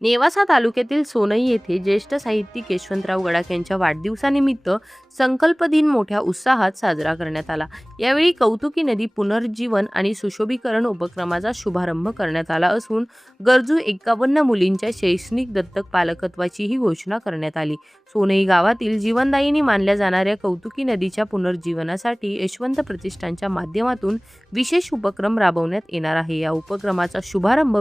नेवासा तालुक्यातील सोनई येथे ज्येष्ठ साहित्यिक यशवंतराव गडाख यांच्या वाढदिवसानिमित्त संकल्प दिन मोठ्या उत्साहात साजरा करण्यात आला। यावेळी कौतुकी नदी पुनर्जीवन आणि सुशोभीकरण उपक्रमाचा शुभारंभ करण्यात आला असून गरजू 51 मुलींच्या शैक्षणिक दत्तक पालकत्वाचीही घोषणा करण्यात आली। सोनई गावातील जीवनदायिनी मानल्या जाणाऱ्या कौतुकी नदीच्या पुनर्जीवनासाठी यशवंत प्रतिष्ठानच्या माध्यमातून विशेष उपक्रम राबवण्यात येणार आहे। या उपक्रमाचा शुभारंभ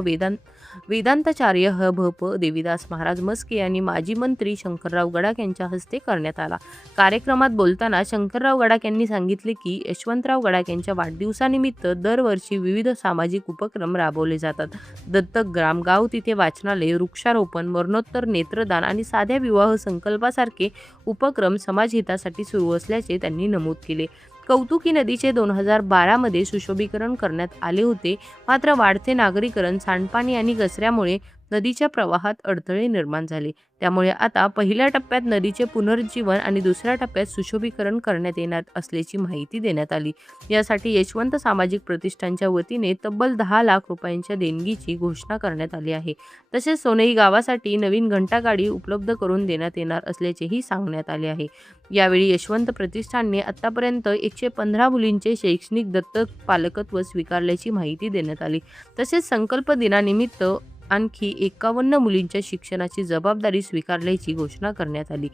वेदांताचार्य ह.भ.प. देवीदास महाराज मस्के यांनी माजी मंत्री शंकरराव गडाख यांच्या हस्ते करण्यात आला। कार्यक्रमात बोलताना शंकरराव गडाख यांनी सांगितले की यशवंतराव गडाख यांच्या वाढदिवसानिमित्त दरवर्षी विविध सामाजिक उपक्रम राबवले जातात। दत्तक ग्राम, गाव तिथे वाचनालय, वृक्षारोपण, मरणोत्तर नेत्रदान आणि साध्या विवाह संकल्पासारखे उपक्रम समाजहितासाठी सुरू असल्याचे त्यांनी नमूद केले। कौतुकी नदीचे 2012 मध्ये सुशोभीकरण करण्यात आले होते, मात्र वाढते नागरीकरण, सांडपाणी आणि कचऱ्यामुळे नदीच्या प्रवाहात अडथळे निर्माण झाले। त्यामुळे आता पहिल्या टप्प्यात नदीचे पुनर्जीवन आणि दुसऱ्या टप्प्यात सुशोभीकरण करण्यात येणार असल्याची माहिती देण्यात आली। यासाठी यशवंत सामाजिक प्रतिष्ठानच्या वतीने तब्बल 10 लाख रुपयांच्या देणगीची घोषणा करण्यात आली आहे। तसेच सोनई गावासाठी नवीन घंटागाडी उपलब्ध करून देण्यात येणार असल्याचेही सांगण्यात आले आहे। यावेळी यशवंत प्रतिष्ठानने आतापर्यंत 115 मुलींचे शैक्षणिक दत्तक पालकत्व स्वीकारल्याची माहिती देण्यात आली। तसेच संकल्प दिनानिमित्त आणखी 51 मुलींच्या शिक्षणाची जबाबदारी स्वीकारल्याची घोषणा करण्यात आली।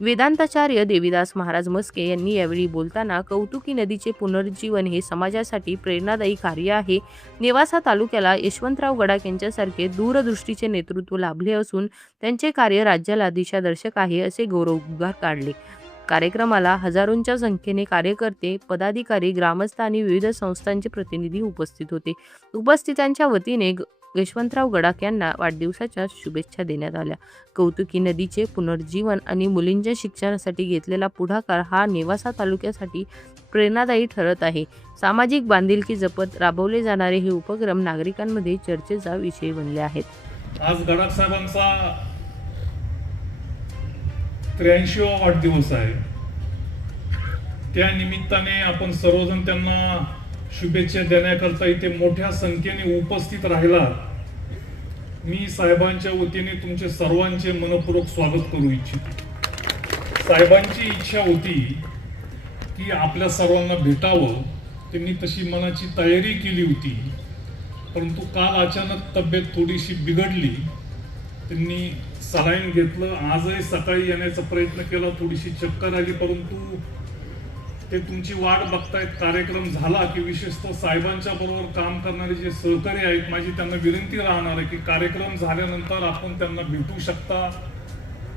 वेदांताचार्य देवीदास महाराज मस्के यांनी यावेळी बोलताना कौतुकी नदीचे पुनर्जीवन हे समाजासाठी प्रेरणादायी कार्य आहे। नेवासा तालुक्याला यशवंतराव गडाख यांच्यासारखे दूरदृष्टीचे नेतृत्व लाभले असून त्यांचे कार्य राज्याला दिशादर्शक आहे, असे गौरवोद्गार काढले। कार्यक्रमाला हजारोंच्या संख्येने कार्यकर्ते, पदाधिकारी, ग्रामस्थ आणि विविध संस्थांचे प्रतिनिधी उपस्थित होते। उपस्थितांच्या वतीने यशवंतराव गडाख यांना वाढदिवसाच्या शुभेच्छा देण्यात आल्या। कौतुकी नदीचे पुनर्जीवन आणि मुलींच्या शिक्षणासाठी घेतलेला पुढाकार हा नेवासा तालुक्यासाठी प्रेरणादायी ठरत आहे। सामाजिक बांधिलकी जपत राबवले जाणारे हे उपक्रम नागरिकांमध्ये चर्चेचा विषय बनले आहेत। आज गडाख साहेबांचा 83वा वाढदिवस आहे। त्या निमित्ताने आपण सर्वजण त्यांना शुभेच्छा देण्याकरता इथे मोठ्या संख्येने उपस्थित राहिला। मी साहेबांच्या वतीने तुमचे सर्वांचे मनपूर्वक स्वागत करू इच्छितो। साहेबांची इच्छा होती की आपल्या सर्वांना भेटावं, त्यांनी तशी मनाची तयारी केली होती, परंतु काल अचानक तब्येत थोडीशी बिघडली। त्यांनी सलाईन घेतलं, आजही सकाळी येण्याचा प्रयत्न केला, थोडीशी चक्कर आली, परंतु ते तुमची वाट बघतायत। कार्यक्रम झाला की विशेषतः साहेबांच्या बरोबर काम करणारे जे सहकारी आहेत, माझी त्यांना विनंती राहणार आहे की कार्यक्रम झाल्यानंतर आपण त्यांना भेटू शकता,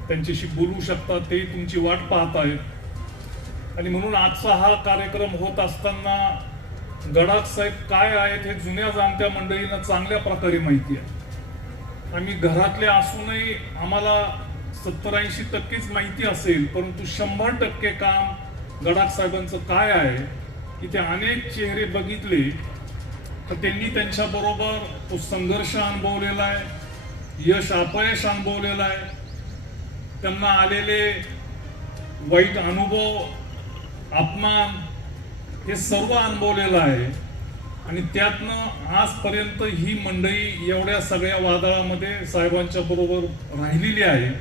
त्यांच्याशी बोलू शकता, ते तुमची वाट पाहत आहेत। आणि म्हणून आजचा हा कार्यक्रम होत असताना गडाख साहेब काय आहेत हे जुन्या जाणत्या मंडळींना चांगल्या प्रकारे माहिती आहे। आम्ही घरातले असूनही आम्हाला 70-80% माहिती असेल, परंतु 100% काम गडाख साहेबांचं काय आहे, इथे अनेक चेहरे बघितले तर त्यांनी त्यांच्या बरोबर तो संघर्ष अनुभवलेला आहे, यश अपयश अनुभवलेला आहे, त्यांना आलेले वाईट अनुभव, अपमान हे सर्व अनुभवलेलं आहे। आणि त्यातनं आजपर्यंत ही मंडळी एवढ्या सगळ्या वादळामध्ये साहेबांच्या बरोबर राहिलेली आहे।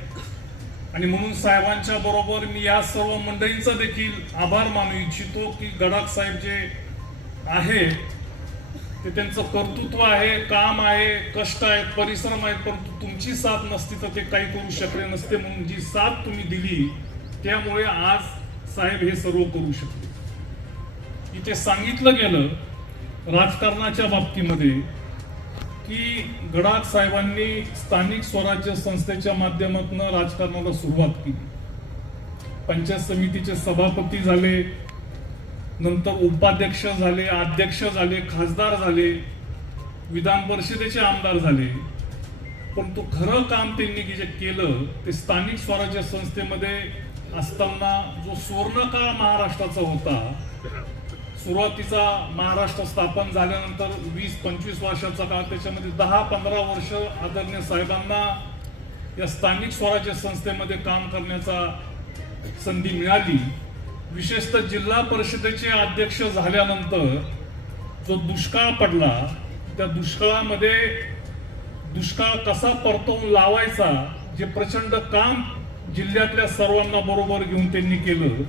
आणि म्हणून साहेबांच्या बरोबर मी या सर्व मंडळींचा देखील आभार मानू इच्छितो की गडाख साहेब जे आहे ते त्यांचं कर्तृत्व आहे, काम आहे, कष्ट आहेत, परिश्रम आहेत, परंतु तुमची साथ नसती तर ते काही करू शकले नसते। म्हणून जी साथ तुम्ही दिली त्यामुळे आज साहेब हे सर्व करू शकले। इथे सांगितलं गेलं राजकारणाच्या बाबतीमध्ये की गडाख साहेबांनी स्थानिक स्वराज्य संस्थेच्या माध्यमातून राजकारणाला सुरुवात केली। पंचायत समितीचे सभापती झाले, नंतर उपाध्यक्ष झाले, अध्यक्ष झाले, खासदार झाले, विधान परिषदेचे आमदार झाले, परंतु खरं काम त्यांनी जे केलं ते स्थानिक स्वराज्य संस्थेमध्ये असताना जो सुवर्णकाळ महाराष्ट्राचा होता, सुरुवातीचा महाराष्ट्र स्थापन झाल्यानंतर 20-25 वर्षाचा काळ, त्याच्यामध्ये 10-15 वर्ष आदरणीय साहेबांना या स्थानिक स्वराज्य संस्थेमध्ये काम करण्याचा संधी मिळाली। विशेषतः जिल्हा परिषदेचे अध्यक्ष झाल्यानंतर जो दुष्काळ पडला, त्या दुष्काळामध्ये दुष्काळ कसा परतवून लावायचा, जे प्रचंड काम जिल्ह्यातल्या सर्वांना बरोबर घेऊन त्यांनी केलं.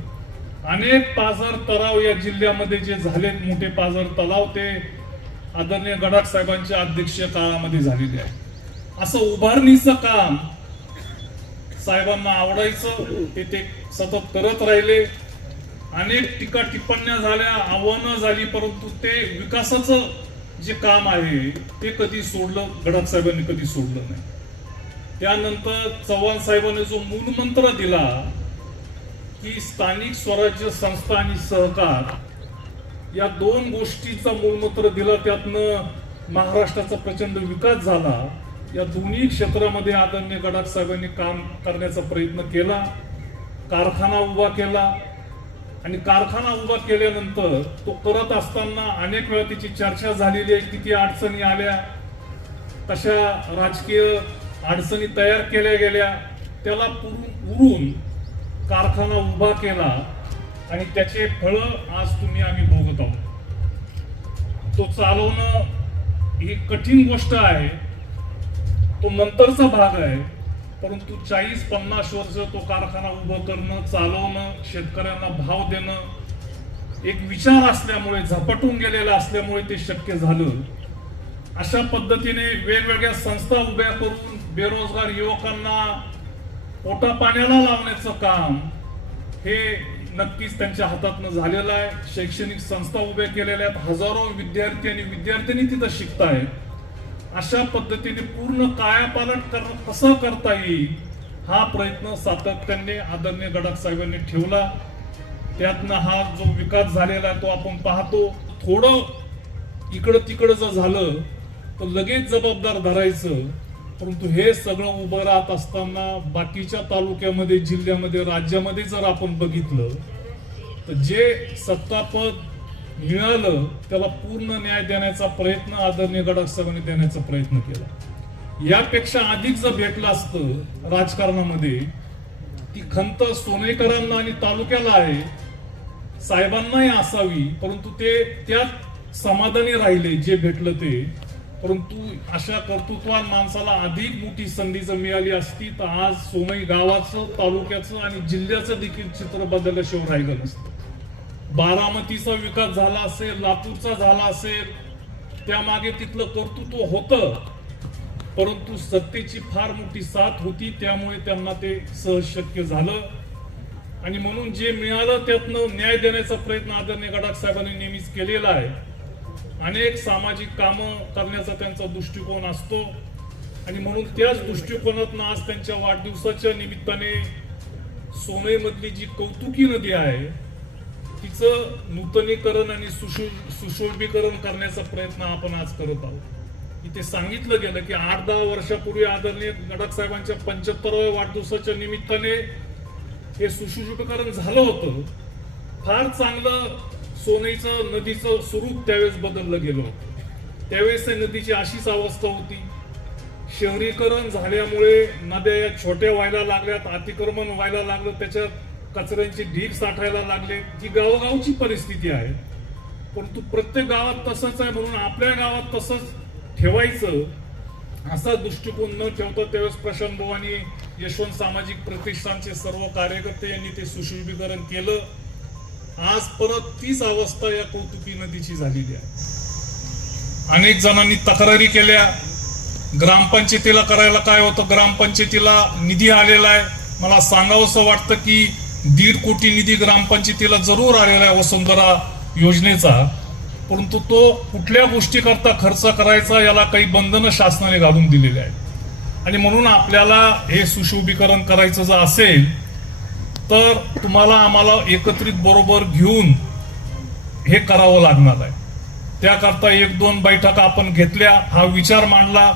अनेक पाझर तलाव या जिल्ह्यामध्ये जे झालेत, मोठे पाझर तलाव, ते आदरणीय गडाख साहेबांच्या अध्यक्षीय काळामध्ये झालेले आहे. असं उभारणीचं काम साहेबांना आवडायचं, ते सतत करत राहिले. अनेक टीका टिप्पण्या झाल्या, आव्हानं झाली, परंतु ते विकासाचं जे काम आहे ते कधी सोडलं, गडाख साहेबांनी कधी सोडलं नाही. त्यानंतर चव्हाण साहेबांनी जो मूलमंत्र दिला की स्थानिक स्वराज्य संस्था आणि सहकार, या दोन गोष्टीचा मूलमंत्र दिला, त्यातनं महाराष्ट्राचा प्रचंड विकास झाला. या दोन्ही क्षेत्रामध्ये आदरणीय गडाख साहेबांनी काम करण्याचा प्रयत्न केला. कारखाना उभा केला आणि कारखाना उभा केल्यानंतर तो करत असताना अनेक वेळा त्याची चर्चा झालेली आहे, किती अडचणी आल्या, कशा राजकीय अडचणी तयार केल्या गेल्या. त्याला उरून कारखाना उभा केला आणि त्याचे फळ आज आम्ही भोगत आहोत. तो चालवणं ही कठीण गोष्ट आहे, तो नंतरचा भाग आहे, परंतु 40-50 वर्ष तो कारखाना उभं करणं, चालवणं, शेतकऱ्यांना भाव देणं, एक विचार असल्यामुळे, झपाटून गेलेला असल्यामुळे ते शक्य झालं. अशा पद्धतीने वेगवेगळ्या संस्था उभ्या करून बेरोजगार युवकांना पोटा पाण्याला लावण्याचं काम हे नक्कीच त्यांच्या हातातनं झालेलं आहे. शैक्षणिक संस्था उभ्या केलेल्या आहेत, हजारो विद्यार्थी आणि विद्यार्थिनी तिथं शिकतायत. अशा पद्धतीने पूर्ण कायापालट कसं करता येईल हा प्रयत्न सातत्याने आदरणीय गडाख साहेबांनी ठेवला. त्यातनं हा जो विकास झालेला आहे तो आपण पाहतो. थोडं इकडं तिकडं जर झालं तर लगेच जबाबदार धरायचं, परंतु हे सगळं उभं राहत असताना बाकीच्या तालुक्यामध्ये, जिल्ह्यामध्ये, राज्यामध्ये जर आपण बघितलं तर जे सत्तापद मिळालं त्याला पूर्ण न्याय देण्याचा प्रयत्न आदरणीय गडाख साहेबांनी देण्याचा प्रयत्न केला. यापेक्षा अधिक जर भेटलं असतं राजकारणामध्ये, ती खंत सोनेकरांना आणि तालुक्याला आहे, साहेबांनाही असावी, परंतु ते त्यात समाधानी राहिले जे भेटलं ते. परंतु अशा कर्तृत्वान माणसाला अधिक मोठी संधी जर मिळाली असती तर आज सोनई गावाचं, तालुक्याचं आणि जिल्ह्याचं देखील चित्र बदलल्याशिवाय राहिलं नसतं. बारामतीचा विकास झाला असेल, लातूरचा झाला असेल, त्यामागे तिथलं कर्तृत्व होतं, परंतु सत्तेची फार मोठी साथ होती, त्यामुळे त्यांना ते सहज शक्य झालं. आणि म्हणून जे मिळालं त्यातनं न्याय देण्याचा प्रयत्न आदरणीय गडाख साहेबांनी नेहमीच केलेला आहे. अनेक सामाजिक कामं करण्याचा त्यांचा दृष्टिकोन असतो आणि म्हणून त्याच दृष्टिकोनातून आज त्यांच्या वाढदिवसाच्या निमित्ताने सोनईमधली जी कौतुकी नदी आहे तिचं नूतनीकरण आणि सुशोभीकरण करण्याचा प्रयत्न आपण आज करत आहोत. इथे सांगितलं गेलं की 8-10 वर्षापूर्वी आदरणीय गडाख साहेबांच्या 75व्या वाढदिवसाच्या निमित्ताने हे सुशोभीकरण झालं होतं. फार चांगलं सोनईचं नदीचं स्वरूप त्यावेळेस बदललं गेलं होतं. त्यावेळेस नदीची अशीच अवस्था होती. शहरीकरण झाल्यामुळे नद्या या छोट्या व्हायला लागल्यात, अतिक्रमण व्हायला लागलं, त्याच्यात कचऱ्यांचे ढीग साठायला लागले. जी गावोगावची परिस्थिती आहे, परंतु प्रत्येक गावात तसंच आहे म्हणून आपल्या गावात तसंच ठेवायचं असा दृष्टिकोन न ठेवता त्यावेळेस प्रशांत भाऊ आणि यशवंत सामाजिक प्रतिष्ठानचे सर्व कार्यकर्ते यांनी ते सुशोभीकरण केलं. आज परत तीच अवस्था या कौतुकी नदीची झालेली आहे. अनेक जणांनी तक्रारी केल्या, ग्रामपंचायतीला करायला काय होतं, ग्रामपंचायतीला निधी आलेला आहे. मला सांगावंसं वाटतं की 1.5 कोटी निधी ग्रामपंचायतीला जरूर आलेला आहे वसुंधरा योजनेचा, परंतु तो कुठल्या गोष्टी करता खर्च करायचा याला काही बंधनं शासनाने घालून दिलेली आहेत. आणि म्हणून आपल्याला हे सुशोभीकरण करायचं जर असेल तर तुम्हाला आम्हाला एकत्रित बरोबर घेऊन हे करावं लागणार आहे. त्याकरता 1-2 बैठका आपण घेतल्या, हा विचार मांडला,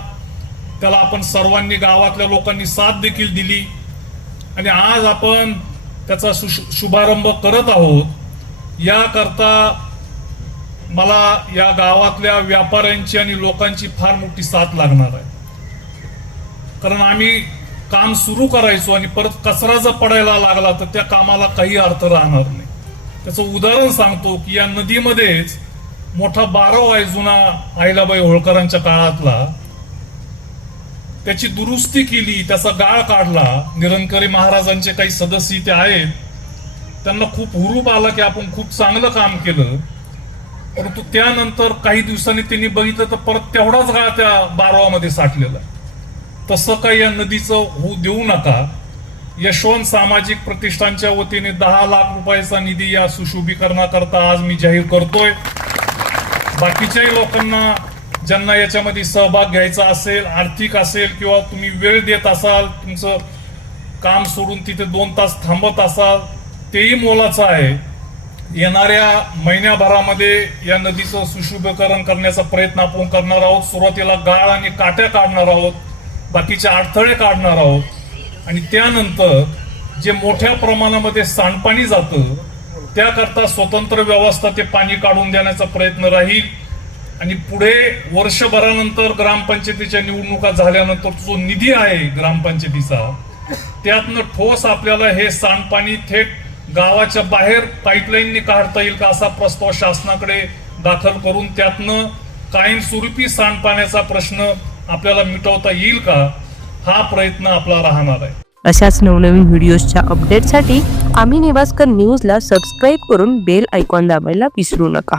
त्याला आपण सर्वांनी, गावातल्या लोकांनी साथ देखील दिली आणि आज आपण त्याचा शुभारंभ करत आहोत. याकरता मला या गावातल्या व्यापाऱ्यांची आणि लोकांची फार मोठी साथ लागणार आहे. कारण आम्ही काम सुरू करायचो आणि परत कचरा जर पडायला लागला तर त्या कामाला काही अर्थ राहणार नाही. त्याचं उदाहरण सांगतो की या नदीमध्येच मोठा बारव आहे जुना, अहिल्याबाई होळकरांच्या काळातला. त्याची दुरुस्ती केली, त्याचा गाळ काढला. निरंकारी महाराजांचे काही सदस्य इथे आहेत, त्यांना खूप हुरूप आला की आपण खूप चांगलं काम केलं. परंतु त्यानंतर काही दिवसांनी त्यांनी बघितलं तर परत तेवढाच गाळ त्या बारवामध्ये साठलेला. तसं काही या नदीचं होऊ देऊ नका. यशवंत सामाजिक प्रतिष्ठानच्या वतीने 10 लाख रुपयाचा निधी या सुशोभीकरणाकरता आज मी जाहीर करतोय. बाकीच्याही लोकांना ज्यांना याच्यामध्ये सहभाग घ्यायचा असेल, आर्थिक असेल, किंवा तुम्ही वेळ देत असाल, तुमचं काम सोडून तिथे 2 तास थांबत असाल, तेही मोलाचं आहे. येणाऱ्या महिन्याभरामध्ये या नदीचं सुशोभीकरण करण्याचा प्रयत्न आपण करणार आहोत. सुरुवातीला गाळ आणि काट्या काढणार आहोत, बाकीचे अडथळे काढणार आहोत, आणि त्यानंतर जे मोठ्या प्रमाणामध्ये सांडपाणी जातं त्याकरता स्वतंत्र व्यवस्था ते पाणी काढून देण्याचा प्रयत्न राहील. आणि पुढे वर्षभरानंतर ग्रामपंचायतीच्या निवडणुका झाल्यानंतर जो निधी आहे ग्रामपंचायतीचा, त्यातनं ठोस आपल्याला हे सांडपाणी थेट गावाच्या बाहेर पाईपलाईनने काढता येईल का असा प्रस्ताव शासनाकडे दाखल करून त्यातनं कायमस्वरूपी सांडपाण्याचा प्रश्न आपल्याला मिटवता येईल का, हा प्रयत्न आपला राहणार आहे. अशाच नवनवीन व्हिडिओजच्या अपडेटसाठी आम्ही नेवास्कर न्यूजला सबस्क्राईब करून बेल आयकॉन दाबायला विसरू नका.